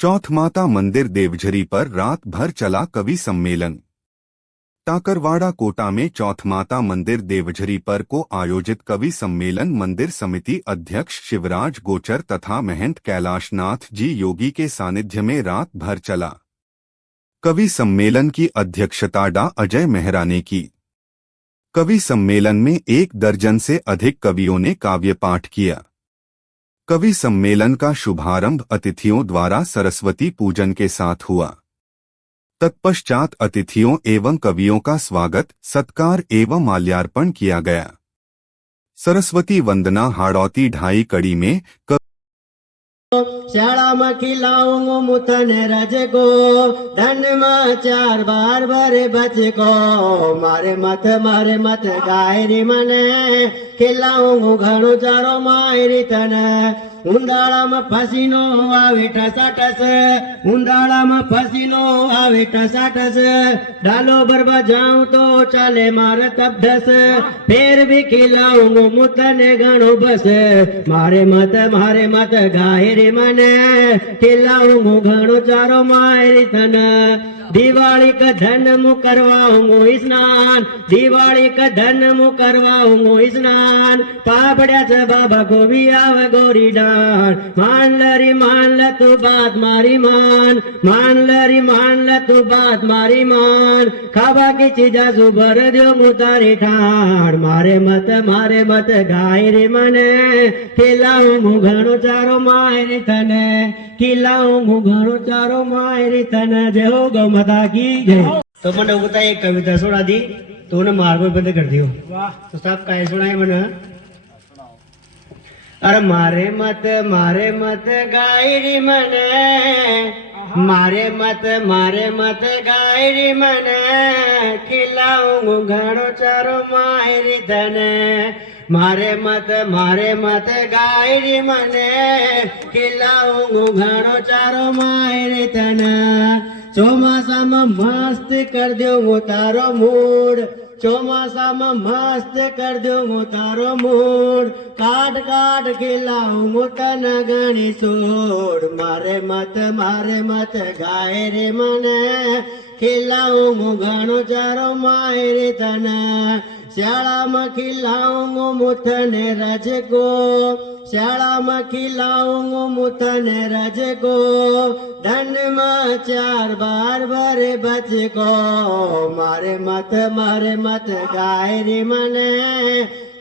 चौथमाता मंदिर देवझरी पर रात भर चला कवि सम्मेलन। टाकरवाड़ा कोटा में चौथमाता मंदिर देवझरी पर को आयोजित कवि सम्मेलन मंदिर समिति अध्यक्ष शिवराज गोचर तथा महंत कैलाशनाथ जी योगी के सानिध्य में रात भर चला। कवि सम्मेलन की अध्यक्षता डा अजय मेहरा ने की। कवि सम्मेलन में 1 दर्जन से अधिक कवियों ने काव्य पाठ किया। कवि सम्मेलन का शुभारंभ अतिथियों द्वारा सरस्वती पूजन के साथ हुआ। तत्पश्चात अतिथियों एवं कवियों का स्वागत, सत्कार एवं माल्यार्पण किया गया। सरस्वती वंदना हाड़ौती ढाई कड़ी में शाला में खिलाऊंगो मुथन रज को, धन में 4 बार भरे बच को, मारे मत गाय रे मने, खिलाऊंगो घणो चारो मायरी तने। उंडाला में पसीनो आवे ठसाठस, उंडाला में पसीनो आवे ठसाठस, डालो बरबा जाऊं तो चाले मारे तबधस, फिर भी खिलाऊंगो मुथने घणो बस, मारे मत गाय रे मने, खिलाऊंगो घणो चारो मायरी तने। दिवाली का धन मु करवाऊंगो स्नान, दिवाली का धन मु करवाऊंगो स्नान, पापड़िया से बाबा को भी आवे गोरी डान। मान ल तू बात मारी मान, मान ल तू बात मारी मान, खावा की चीजा सुबर दो मुतारी ठाण, मारे मत गाय रे मने, खिलाऊंगो घणो चारो मायरी तने, खिलाऊंगो घणो चारो मायरी तने। जय हो गौ माता की जय। तो मैंने बता एक कविता सुना दी तो उन्हें मार्ग में बंद कर दियो। तो साहब काय सुनाए मैंने? अरे मारे मत गाय रे मने, मारे मत गाय रे मने, खिलाऊंगो घणो चारो मायरी तने, मारे मत गाय रे मने, खिलाऊंगो घणो चारो मायरी तने। ચોમાસા માં મસ્ત કર દો હું તારો મૂડ, ચોમાસા માં મસ્ત કર દો હું તારો મૂડ, કાટ ખીલાઉં હું તને ગણી છોડ, મારે મત ગાય રે મને, ખીલાઉં હું ઘણો ચારો માયરે તને। શાળામાં ખીલાઉં મુથને રજકો, શાળામાં ખીલાઉં મુથને રજકો, ધનમાં 4 બાર ભરે બચકો, મારે મત ગાય રે મને,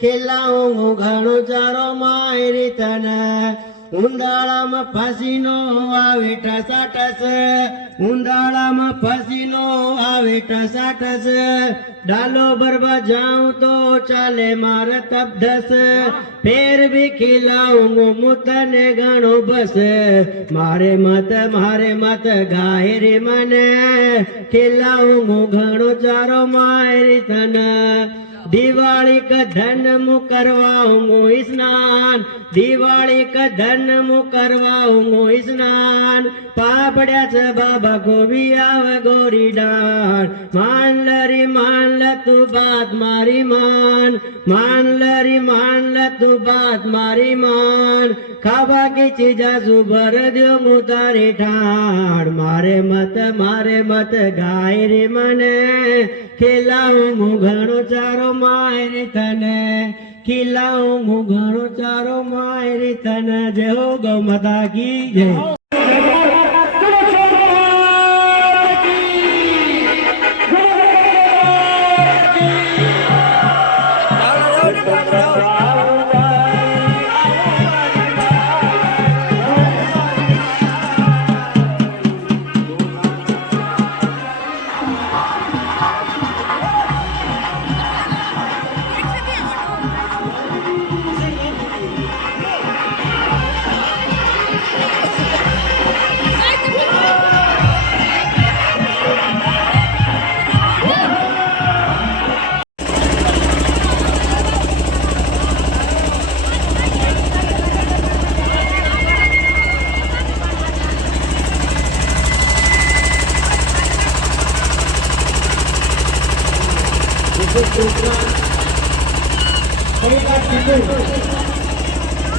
ખીલાઉં ઘણો ચારો માયરી તને। ઉંડાળામાં પસીનો આવે ઠસાઠસ, ઉંડાળામાં પસીનો આવે ઠસાઠસ, डालो बरबा जाऊं तो चाले मारे तबधस, फिर भी खिलाऊंगो मुथने घणो बस, मारे मत गाय रे मने, खिलाऊंगो घणो चारो मायरी तने। दिवाली का धन मु करवाऊंगो स्नान, दिवाली का धन मु करवाऊंगो स्नान, पापड़िया से बाबा को भी आवे गोरी डान। मान ल तू बात मारी मान, मान ल तू बात मारी मान, खावा की चीजा सुबर दो मुतारी ठाण, मारे मत गाय रे मने, खिलाऊं घणो चारो मायरी तने, खिलाऊं घणो चारो मायरी तने। जय हो गौ माता की जय।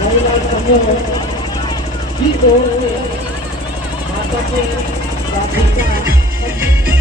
महिला समूह की ओर से પટેલ રાધિકા